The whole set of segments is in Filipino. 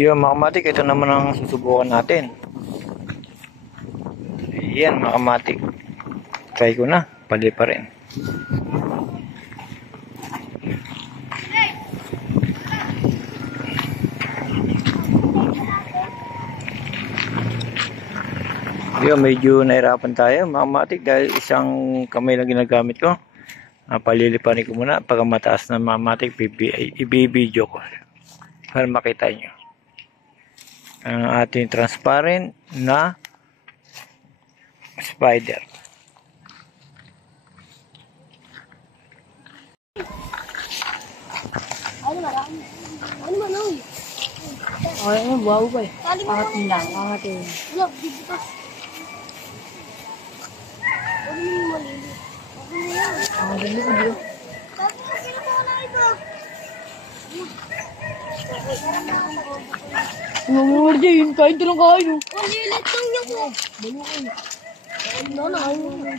Yun mga kamatik, ito naman ang susubukan natin. Ayan mga kamatik. Try ko na, pali pa rin. Yun, medyo nahirapan tayo mga kamatik dahil isang kamay lang ginagamit ko. Palilipanin ko muna pag mataas na mga kamatik, i-video ko para makita nyo ang ating transparent na spider. Ano man oy? Ay, ano bawo ba? Pangatin lang, pangatin. Look, dito. Ano mo malili? Ano dito ko dito? Sino ko na ito? Ngomong aja yun, kain ito lang kain. Oh, lilit lang niya po. Balukin. Ano na, ano na.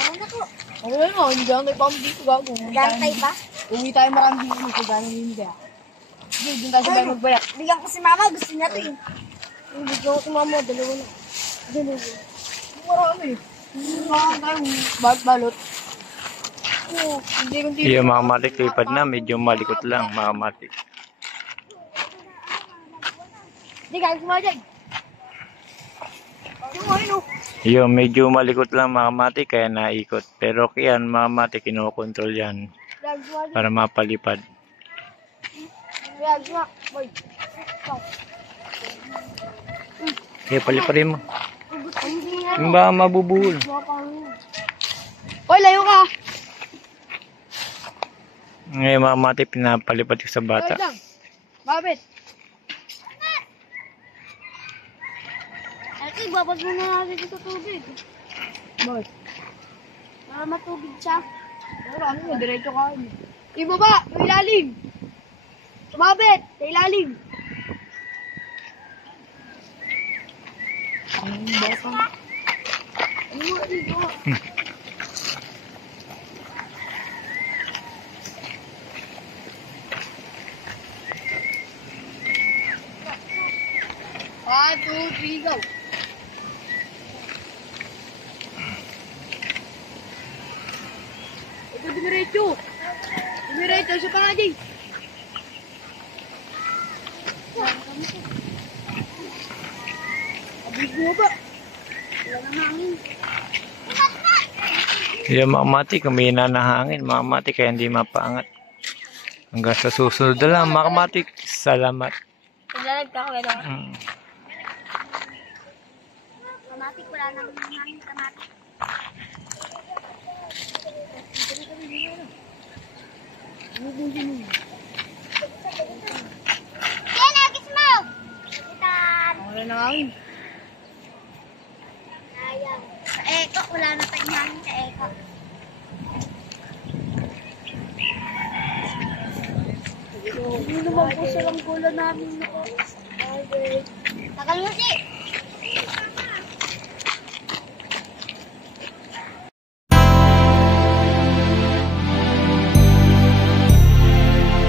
Ano na po? Ano na mo, hindi ako may pang dito gago. Gantay ba? Uwi tayo maraming dito kung gano'n hindi. Hindi, doon tayo sabay magbayak. Bigyan ko si mama, gusto niya ito eh. Bigyan ko si mama, dalawa na. Dalawa. Marami. Balot. Yung mga kamatik lipad na, medyo malikot lang mga kamatik. Hindi, gagawin mo dyan. Yung medyo malikot lang mga kamatik kaya naikot. Pero kaya mga kamatik kinokontrol yan para mapalipad. Kaya paliparin mo. Yung ba mabubuhol? Oy, layo ka! Ngayon mga kamatik pinapalipad ko sa bata. Babit! Ito, ibabad mo na natin sa tubig. Bakit? Para matubig siya. Pero ano mo, diretso ka. Ibaba! Sa ilalim! Sumabit! Sa ilalim! Ano bata? Ano mo, dito? One, two, three, go! Ito, dumiretso! Dumiretso, isa pa nga din! Abig mo ba? Wala na hangin. Yung mga kamatik, kumina na hangin mga kamatik kaya hindi mapaangat. Hanggang sa susunod na lang mga kamatik. Salamat. Paglalag ka ko, gano'n. Kamatik, wala nang hangin kamatik. Yan, agis mo! Itan! Wala na hangin. Sayang. Sa eko, wala na tayong hangin sa eko. Hindi naman po silang gula namin noon. Tagal mo si!